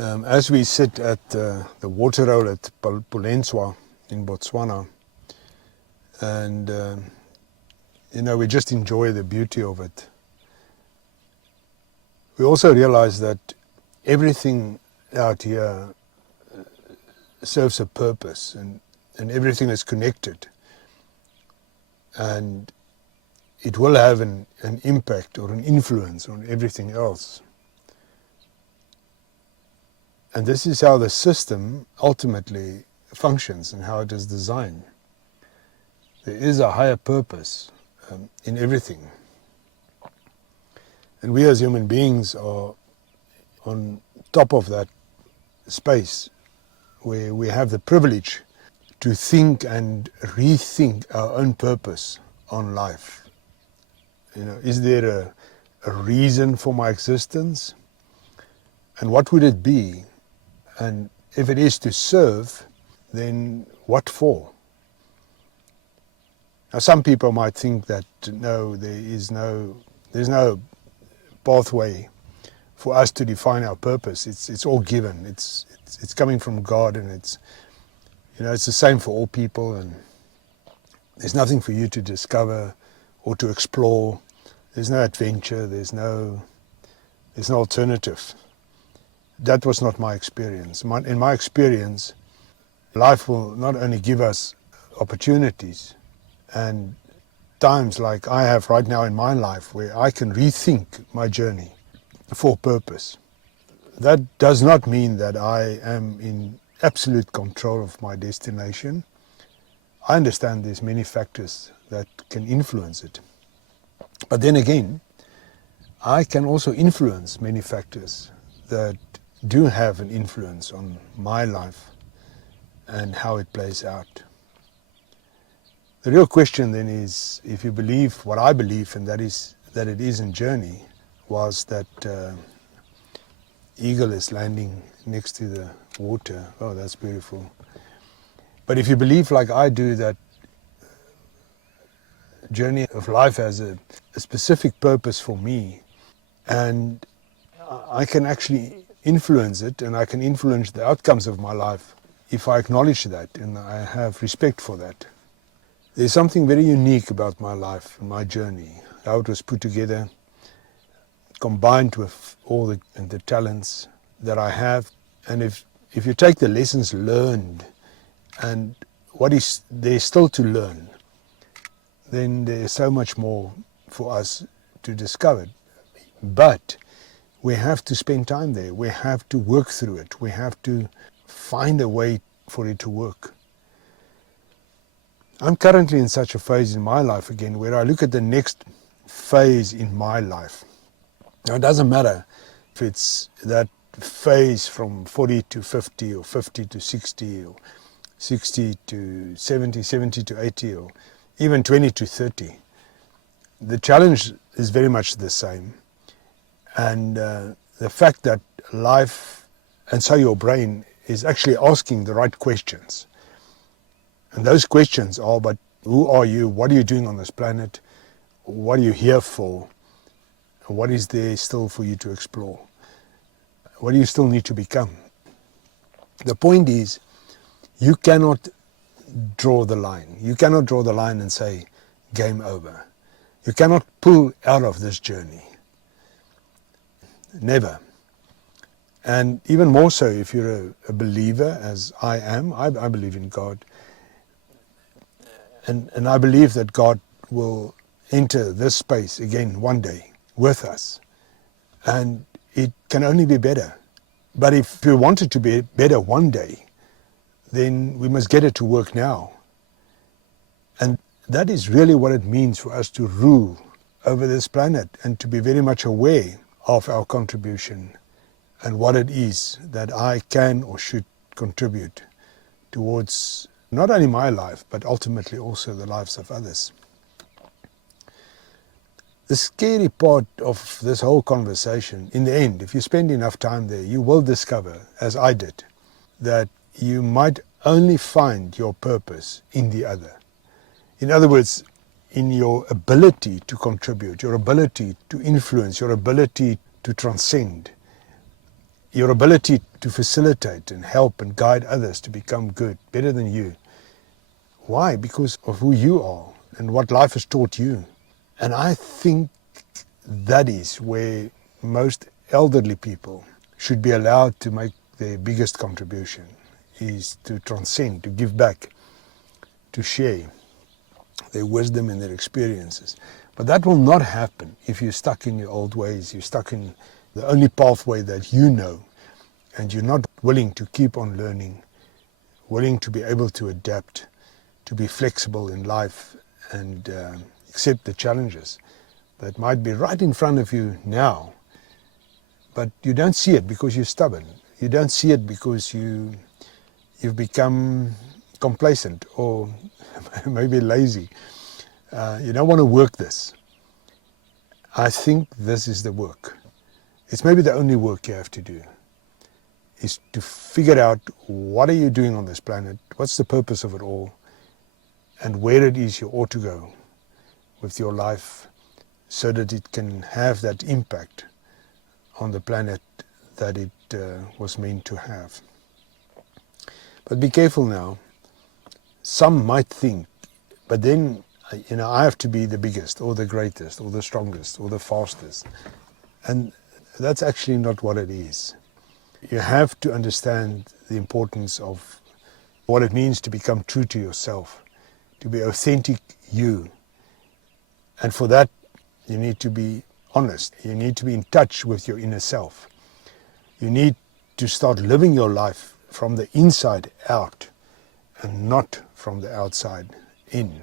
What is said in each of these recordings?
As we sit at the water hole at Polenswa in Botswana, and we just enjoy the beauty of it, we also realize that everything out here serves a purpose, and everything is connected, and it will have an impact or an influence on everything else. And this is how the system ultimately functions and how it is designed. There is a higher purpose in everything. And we as human beings are on top of that space where we have the privilege to think and rethink our own purpose on life. Is there a reason for my existence? And what would it be? And if it is to serve, then what for? Now, some people might think that no, there's no pathway for us to define our purpose. It's all given. It's coming from God, and it's the same for all people, and there's nothing for you to discover or to explore. There's no adventure. There's no alternative. That was not my experience. In my experience, life will not only give us opportunities and times like I have right now in my life where I can rethink my journey for purpose. That does not mean that I am in absolute control of my destination. I understand there's many factors that can influence it. But then again, I can also influence many factors that do have an influence on my life and how it plays out. The real question then is, if you believe what I believe, and that is that it is a journey, was that eagle is landing next to the water. Oh, that's beautiful. But if you believe like I do that journey of life has a specific purpose for me, and I can actually influence it, and I can influence the outcomes of my life if I acknowledge that and I have respect for that. There's something very unique about my life and my journey, how it was put together, combined with all the talents that I have. And if you take the lessons learned and what is there still to learn, then there's so much more for us to discover. But we have to spend time there. We have to work through it. We have to find a way for it to work. I'm currently in such a phase in my life again where I look at the next phase in my life. Now, it doesn't matter if it's that phase from 40 to 50 or 50 to 60 or 60 to 70, 70 to 80 or even 20 to 30. The challenge is very much the same. And the fact that life, and so your brain, is actually asking the right questions. And those questions are, but who are you? What are you doing on this planet? What are you here for? What is there still for you to explore? What do you still need to become? The point is, you cannot draw the line. You cannot draw the line and say, game over. You cannot pull out of this journey. Never. And even more so if you're a believer, as I am. I believe in God. And I believe that God will enter this space again one day with us. And it can only be better. But if we want it to be better one day, then we must get it to work now. And that is really what it means for us to rule over this planet and to be very much aware of our contribution and what it is that I can or should contribute towards not only my life, but ultimately also the lives of others. The scary part of this whole conversation, in the end, if you spend enough time there, you will discover, as I did, that you might only find your purpose in the other. In other words, in your ability to contribute, your ability to influence, your ability to transcend. your ability to facilitate and help and guide others to become good, better than you. Why? Because of who you are and what life has taught you. And I think that is where most elderly people should be allowed to make their biggest contribution, is to transcend, to give back, to share their wisdom and their experiences. But that will not happen if you're stuck in your old ways, you're stuck in the only pathway that you know, and you're not willing to keep on learning, willing to be able to adapt, to be flexible in life and accept the challenges that might be right in front of you now, but you don't see it because you're stubborn. You don't see it because you've become complacent or maybe lazy. You don't want to work this. I think this is the work. It's maybe the only work you have to do, is to figure out what are you doing on this planet, what's the purpose of it all, and where it is you ought to go with your life so that it can have that impact on the planet that it was meant to have. But be careful now. Some might think, but then, I have to be the biggest or the greatest or the strongest or the fastest. And that's actually not what it is. You have to understand the importance of what it means to become true to yourself, to be authentic you. And for that, you need to be honest. You need to be in touch with your inner self. You need to start living your life from the inside out and not from the outside in.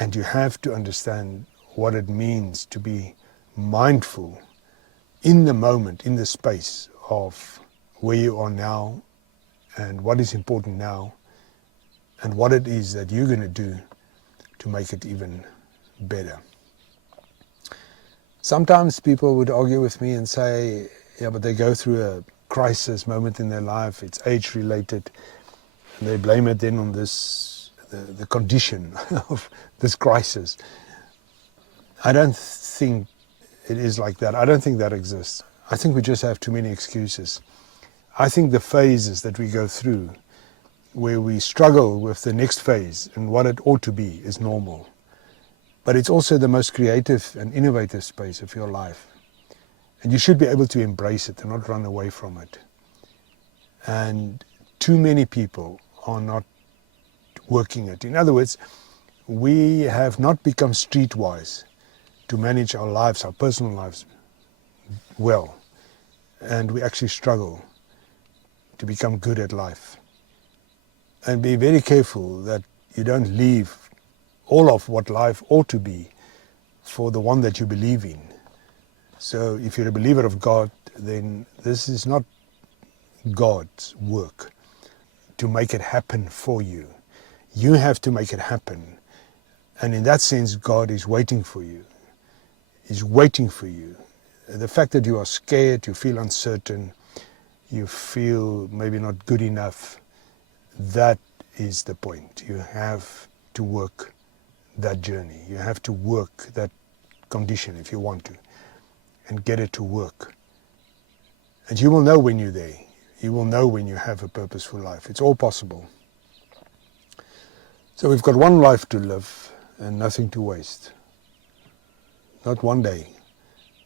And you have to understand what it means to be mindful in the moment, in the space of where you are now and what is important now and what it is that you're going to do to make it even better. Sometimes people would argue with me and say, yeah, but they go through a crisis moment in their life, it's age-related, and they blame it then on this, the condition of this crisis. I don't think it is like that. I don't think that exists. I think we just have too many excuses. I think the phases that we go through, where we struggle with the next phase and what it ought to be, is normal. But it's also the most creative and innovative space of your life. And you should be able to embrace it and not run away from it. And too many people are not working it. In other words, we have not become streetwise to manage our lives, our personal lives, well. And we actually struggle to become good at life. And be very careful that you don't leave all of what life ought to be for the one that you believe in. So if you're a believer of God, then this is not God's work to make it happen for you. You have to make it happen. And in that sense, God is waiting for you. He's waiting for you. The fact that you are scared, you feel uncertain, you feel maybe not good enough, that is the point. You have to work that journey. You have to work that condition if you want to, and get it to work. And you will know when you're there. You will know when you have a purposeful life. It's all possible. So we've got one life to live and nothing to waste. Not one day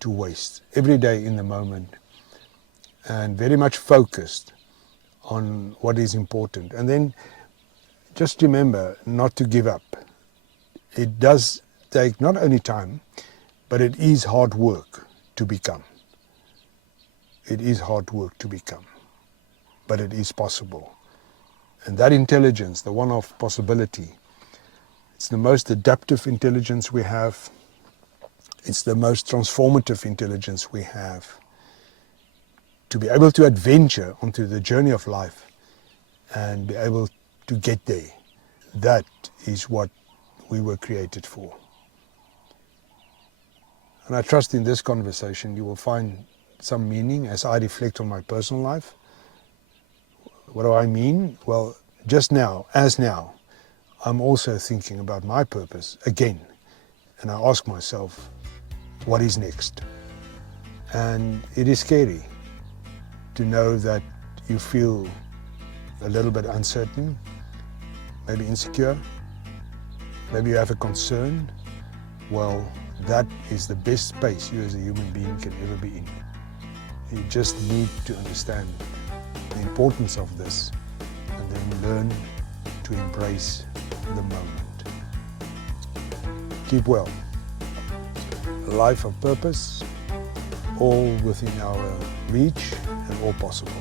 to waste. Every day in the moment, and very much focused on what is important. And then just remember not to give up. It does take not only time, but it is hard work to become. It is hard work to become, but it is possible. And that intelligence, the one of possibility, it's the most adaptive intelligence we have. It's the most transformative intelligence we have. To be able to adventure onto the journey of life and be able to get there, that is what we were created for. And I trust in this conversation you will find some meaning as I reflect on my personal life. What do I mean? Well, just now, as now, I'm also thinking about my purpose again. And I ask myself, what is next? And it is scary. to know that you feel a little bit uncertain, maybe insecure, maybe you have a concern. Well, that is the best space you as a human being can ever be in. You just need to understand the importance of this and then learn to embrace the moment. Keep well. A life of purpose, all within our reach and all possible.